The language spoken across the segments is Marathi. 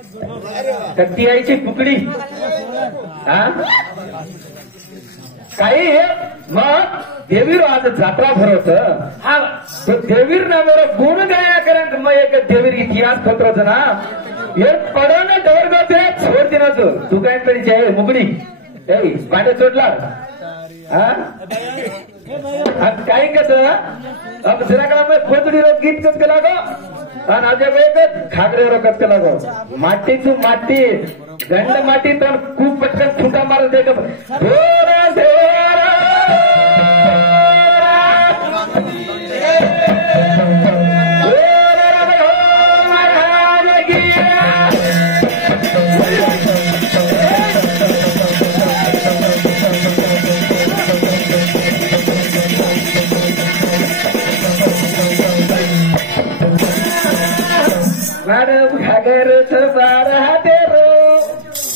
कत्ती आईची फुकडी हा काही मग देवीर आज जात्रा भरवत हा देवीर ना मेरा गुण गाया करंट मग एक देवीर इतिहास खतरोच ना हे पडन डोर गोते छोड दिनाचं तू काय करीची आहे मुकडी भांडे सोडला हा काही कसं अब जरा पोतडी गीत कस केला गो आणि आज एक घागरे कस केला गो मातीची माती गंड माती तर खूप पटकन फुटा मारत दे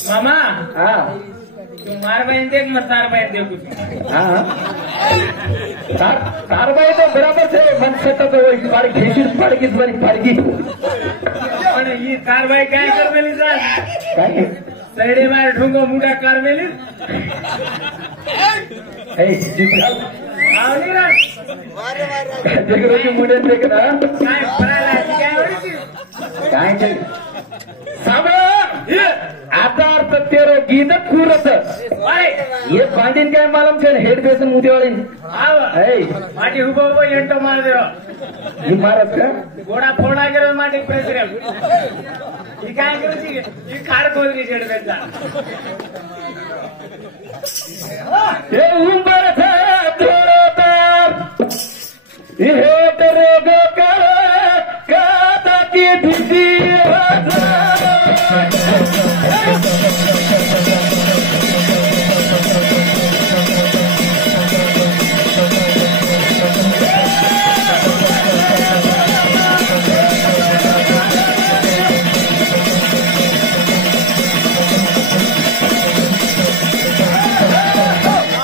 मामा हाँ तुम्हार बहन देख मत तार बहन देखो हाँ तार भाई तो बराबर से मन सकता तो वही पाड़ घेशीर पाड़गी तुम्हारी पाड़गी पण ही तार भाई काय कर मेली जा काय सैडे मार ढुंगो मुंडा कर मेली ए जिसल आवली ना देख रोजी मुंडे देख ना काय पराला काय होती काय ते साबा आता अर्थ तेरो गीत पूरत ये पांडीन काय मालूम छे हेड बेसन मुदेवाळी माटी उभो उभो एंटो मार देरो ही मारत का गोडा फोडा गेलो माटी प्रेसर ही काय करती ही खाड खोदली छेड बेचा हे उंबर था थोडा तार हे तेरे गो काता की भिती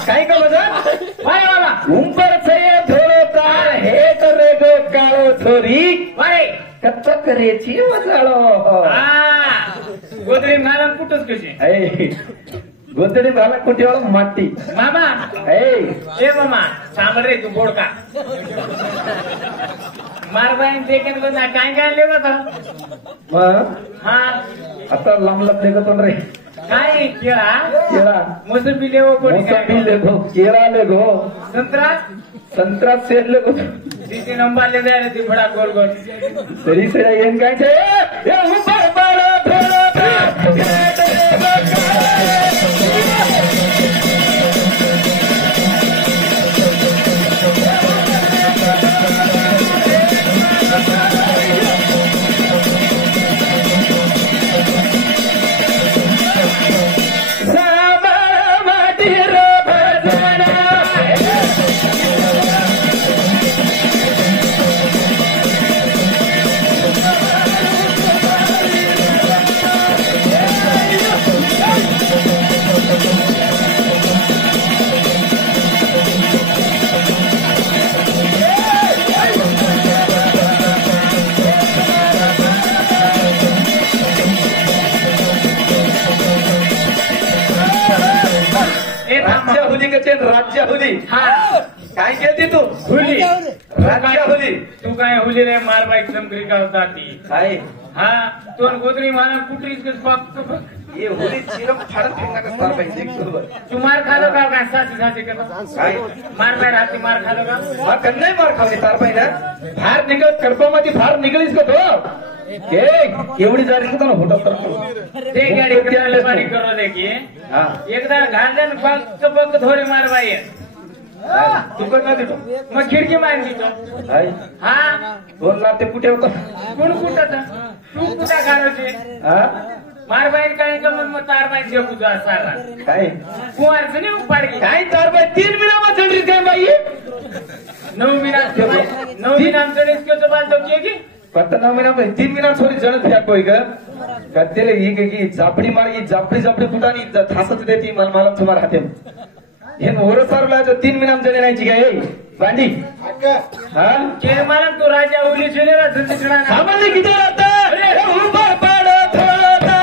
काही का बदल उंबर से थोडो तार हे करे गो काळो छोरी कत्त करेची वजाळो गोदरी मला कुठंच कशी गोदडी भाला कुठे माती मामा ए मामा सांबर रे तू बोडका मार बाईन देखील बंदा काय काय लेवत हा आता लांबलत लेगतो रे काय केळा केळा मोसंबी लेवो कोणी मोसंबी लेगो केळा लेगो संत्रा संत्रा सेड लेगो तिथे नंबर ले द्यायला ती बडा गोल गोल तरी से येन काय छे ए उपर बाळा थोडा राज्य हुली काय केली तू हुली राज्य हुली तू काय हुली रे मार बाईक समग्री का होता ती काय हा तो गोदरी मला कुठलीच बघतो ये हुली चिरम फाडत फेकना कसं पाहिजे तू मार खालो का काय साची साची काय मार बाहेर हाती मार खालो का हा कन्नाई मार खावली तार पाहिजे फार निघत कडपामध्ये फार निघलीस का तो एवढी जारी का होत ते गाडी पाणी करू दे की एकदा घालून फक्त बघ थोडे मार बाई तू करणार देतो मग खिडकी मारून देतो हा दोन लाख ते कुठे होतं कोण कुठं तू कुठं घालायचे मार बाहेर काय मग तार बाई शेकूचा सारा काय कुवारच नाही पाडकी काय तार बाई 3 मिनिटात चढलीस काय बाई 9 मिनिट 9 मिनिट चढलीस की तो बाल तो की पत्ता 9 मिनिट 3 मिनिट थोडी जणत फ्या कोई गद्देले ही की जापडी मारी जापडी कुठानी थासत देती मला तुम्हाला हाते हे ओर सारला तर 3 मिनिट जणे नाहीची काय बांडी हा के मला तो राजा ओली चलेला तिकडा सामान्य किती राहता अरे ऊपर पाड थोडा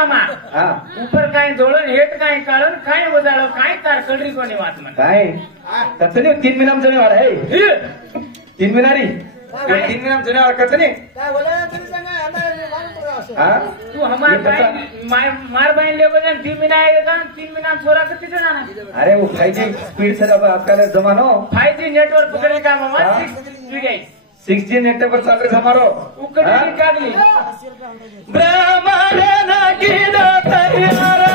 मामा हा ऊपर काय जोळण हेट काय काढून काय वजाळ काय तार कळरी कोणी वाच म्हण काय कसं नाही 3 महिना जनेवार आहे 3 महिनारी 3 महिना जनेवार कसं नाही हा तू हमार बाई मार बाई ले बजन 3 महीना आएगा 3 महीना छोरा किती जाना अरे वो 5G स्पीड से अब आजकल जमानो 5G नेटवर्क पकड़े का मामा 6G नेटवर्क चाल रहे हमारो उकड़ी कागली ब्रह्मांड की तैयार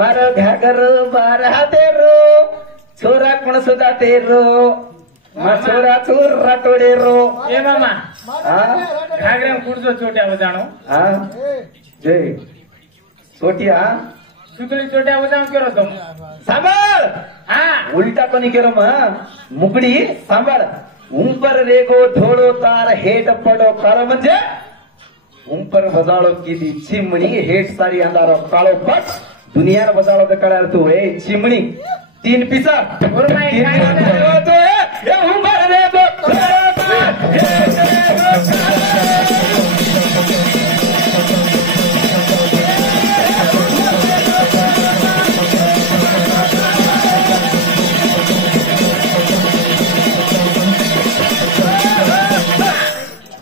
मारो घागर बारा तेरो छोरा कोण सुद्धा तेरो छोरा चोर राटोडे रो ए मामा घागरे कुडजो छोट्या वजाणो जय छोटिया सुकली छोट्या वजाण केरो तुम सांभाळ उलटा कोणी केरो मुकडी सांभाळ ऊपर रेगो धोळो तार हेट पडो काळो म्हणजे ऊपर बजाळो किती चिमणी हेट सारी अंधारो काळो पट दुनियार बजाळो तर कळार तू ए चिमणी 3 पिसा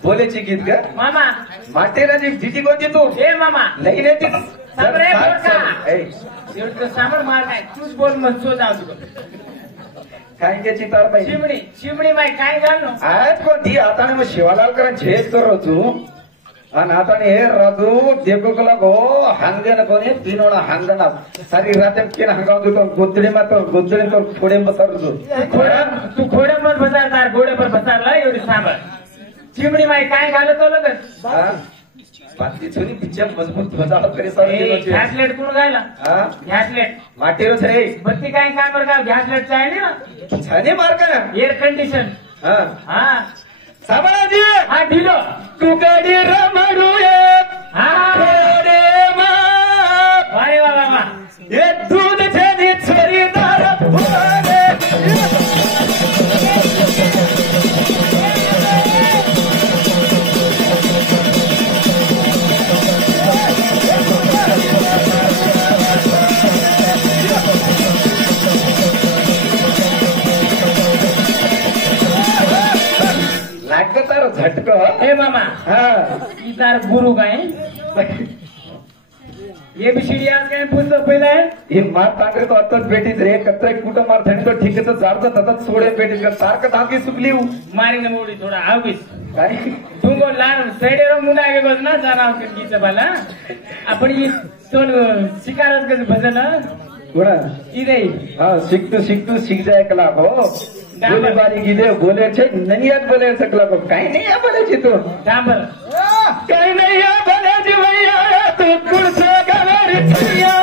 बोलेची गीत ग मामा माटेराची भीती कोणती तू ए मामा नाही रे ती सामरे सामर मार काय तूच बोल मग सो जाऊ तू काय त्याची तार बाई चिमणी बाई काय घालनो आज कोणती आता मग शिवालाल करा झेज करो तू आणि आता हे राजू देवकुला गो हांगण कोणी पिनोणा हांगणा सारी रात केन हंगाव देतो गोदडी मात्र गोदडी तो थोडे बसर तू खोडे मत बसारदार घोडे पर बसारला एवढी सांभाळ चिमणी बाई काय घालतो लगत बाकी छोरी पिक्चर मजबूत ध्वजा करे सारे घॅसलेट कोण गायला घॅसलेट माटेरोच आहे बत्ती काय काय बरं का घॅसलेटचं आहे ना छाने मार का एअर कंडिशन हा साबाजी हा ढिलो तू गाडी रमडू अरे वा वा हे दूध छाने छोरी दार तार झटक हे मामा ई तार गुरु काय ये भी सीढ़ी आज काय पुस्तक पहिला आहे हे मार तांगरे तो आताच भेटीच रे कत्ता कुठं मार थंडी तो ठीकच जाडचं तसंच सोडे भेटीच का सारखं धाकी सुकली मारिंग मोडी थोडा आवगीस काय तुंगो लाल सैडेरो मुंडा गे बस ना जाना गीचं बाला आपण ही सोन शिकारच कसं भजन कोणा इदे शिकतो शिक जाय कला हो बोले बारी गिले बोले छे नहीं याद बोले सकला को काय नाही बोले छी तू डांबर काय नाही बोले जी भैया तू कुडसे गवारी छिया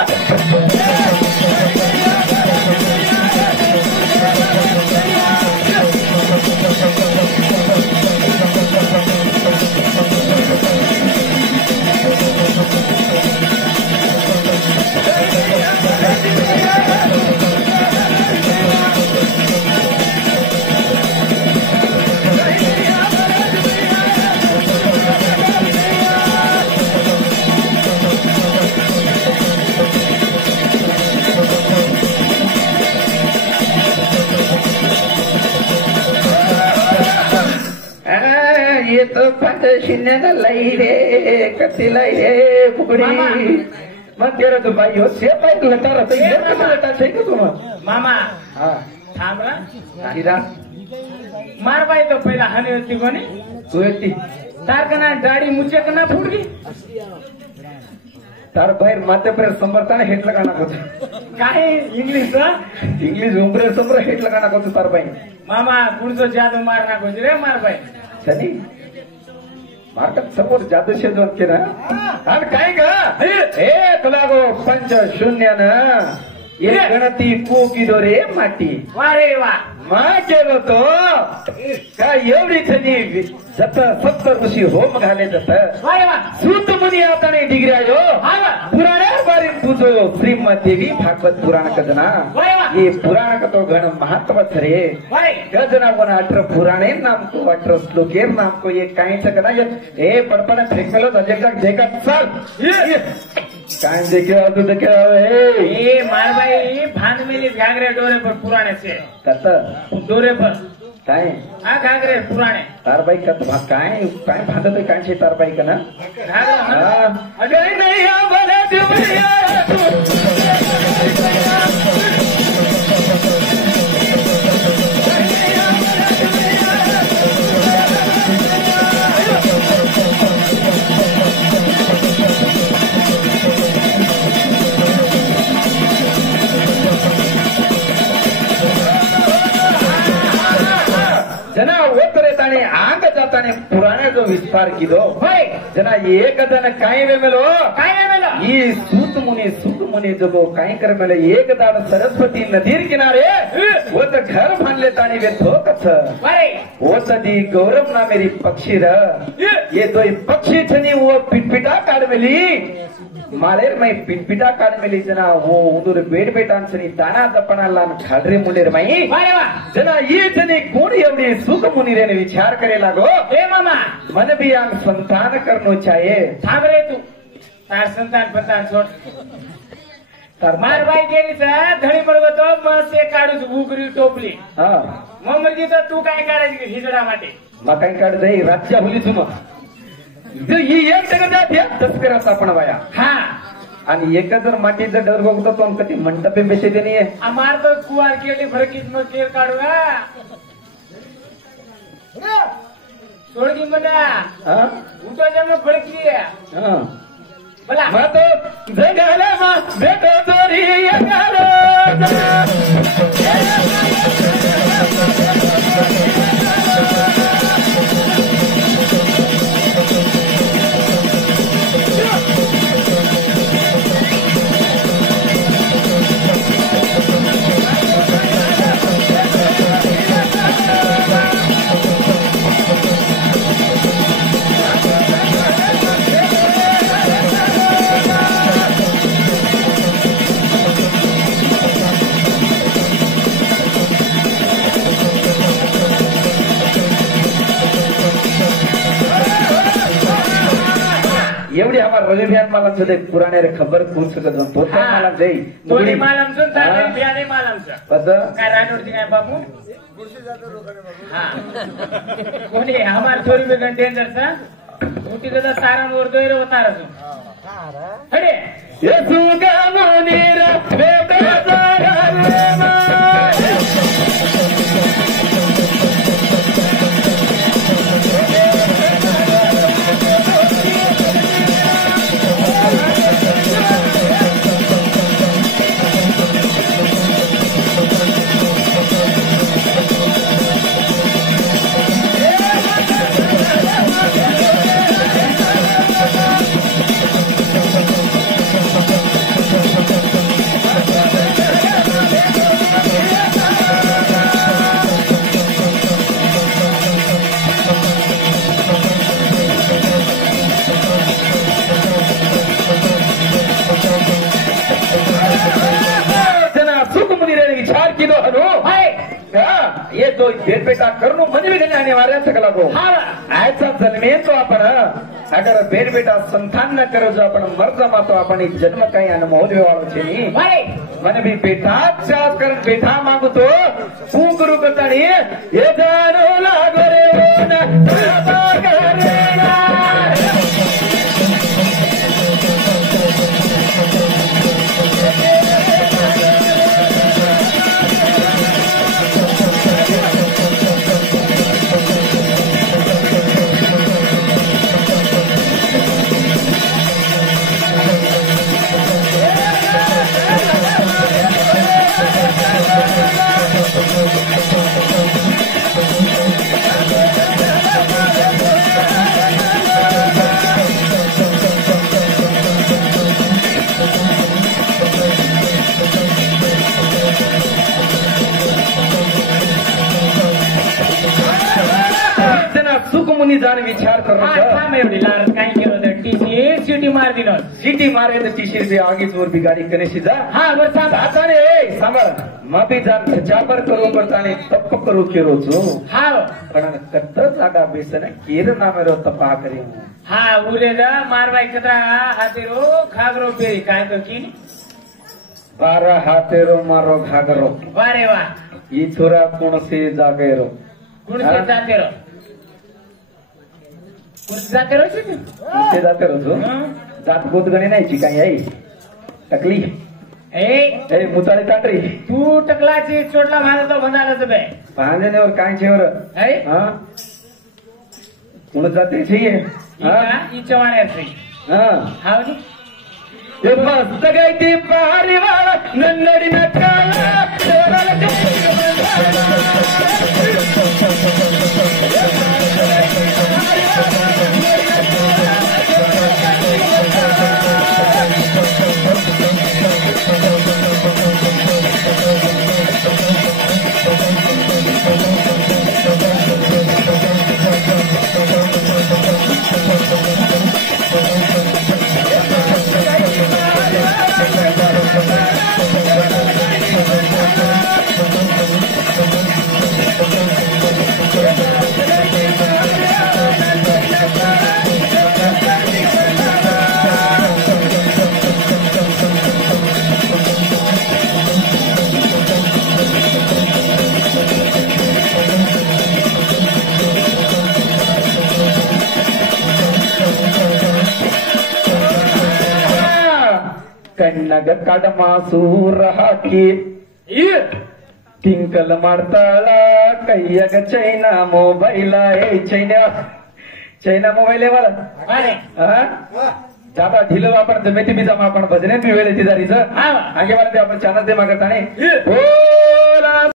ये तो 5 शून्य लाई रे कती लाई रे फुकडी मग तेरा तो बाई हो से पाईक लटा रहता लटा छे का तुम मामा थांब रा मार बाई तो पहिला हानी होती कोणी तू येती तार का ना गाडी मुचे का ना फुटगी तार बाहेर माते पर समर्थन हेट लगाना होतो काय इंग्लिश उमरे समोर हेट लगाना होतो तार बाई मामा पुढचं जादू मार ना रे मार बाई सनी मार्केट समोर जादू शेजवत केला आणि काय ग एक लागो 5 शून्यानं एक गणती पोकिदो रे माटी वा रे वा मा केलो तो काय एवढी थनी जत 70 ऋषी होम घाले जत वा रे वा सूत मुनी आताने डिग्र्यायो पुराणे बारी पूजो श्रीमद देवी भागवत पुराण कजना ये पुराण का तो गण महत्व रे गजना कोना 18 पुराणे नाम को 18 श्लोकेर नाम को ये काही कना ये पडपड फेकलो जगा चल काय देखो तू देखो ए मार भाई भान मेली घागरे डोरे पर पुराणे से कत डोरे पर काय आ घागरे पुराणे तार बाई कत काय काय भांडत काय छे तार बाई कना अजय नहीं आ भले दिवलिया जना ओतरेताने आंग जाताने पुराणे जो विस्तार किदो जना एक जन काय वेमेलो ई सूत मुनी जो काय कर मेले एक दाड सरस्वती नदीर किनारे वो तो घर बांधले ताने वे धोकच वो दी गौरव ना मेरी पक्षी र ये तो पक्षी छनी वो पिटपिटा काढ मेली मालेर मै पिटपिटा काढ मेली जना वो उदूर बेड बेटांसनी दाना दपणाला खाडरे मुंडेर माई जना ये जनी कोण एवढी सुख मुनी रे विचार करे लागो ए मामा मन भी आंग संतान करनो चाहिए थांब रे तू तार संतान पतान सोड तार मार भाई गेली धडी बरोबर मग ते काढूच बुकरी टोपली हा मग म्हणजे तर तू काय काढायची हिजडा माटे मग काय काढ दे राज्या हुली तुम ही एक जण जाते तस्कराचा आपण बाया हा आणि एक जर मातीचा डर बघतो तो कधी मंडपे बेसे देणे आमार तो कुवार केली फरकीत मग केर काढू सोडगी म्हणा उठो जम फडकी बोला मग तो जगाला मग भेटो तोरी एवढी आम्हाला रविभियान मला सुद्धा पुराणे खबर पूर्ण सकत तो मला जाई दोन्ही मालम सुन बियाणे मालमचा काय रानवरती काय बाबू हा कोणी आम्हाला थोडी वेगळं डेंजरचा मोठी जरा तारांवर दोयर होणार अजून अरे येसुगा मुनीरा बेटा ये तो बेटा करनो मन भी गणे वाऱ्या सकला को ऐसा जन्मे तो आपण अगर बेर बेटा संतान न करो जो आपण मर जमा तो आपण जन्म काही अनुभव वाळो छे नी मन भी बेटा चास कर बेटा मागू तो तू गुरु करतानी ये जानो लागो रे ओना बाबा करेगा सुख मुनी जाण विचार करो थांब एवढी लारच काय केलं तर टीसी सिटी मार दिलं सिटी मारे तर टीशी आगीच वर बिगाडी कनेशी जा हा बरं सांग आता रे सांभाळ माफी जाण छापर करू करताने तप्प करू केरो छो हा पण कत्त जागा बेसन केर नामेरो तपा करी हा उरेदा मारवाई कतरा हातेरो खागरो पेरी काय तो की 12 हातेरो मारो घागरो वारे वा ई छोरा कोणसे जागेरो कुणसे जातेरो कुणसे जातेरो कुणसे जातेरो छो जात गोत गणी नाही ची काय आई टकली ए मुताळी तांडरी तू टकलाची चोटला भांजा तो भंजालाच बे भांजनेवर काय छेवर हा कोण जाते छे हा ई चवाण्याची हा हाव नी ये मस्त गई पारिवार नन्नड़ी नकाला तेरा ಕಣ್ಣಗ ಕಡಮಾಸೂರ ಹಾಕಿ ಟಿಂಕಲ್ ಮಾಡ್ತಾಳ ಕೈಯಾಗ ಚೈನಾ ಮೊಬೈಲ चैना मोबाईल आहे मला जाता ढिलं आपण जमेती बी जमा आपण भजने बी वेळ येते जारीचं आगे मला ते आपण चॅनल दे मागत आणि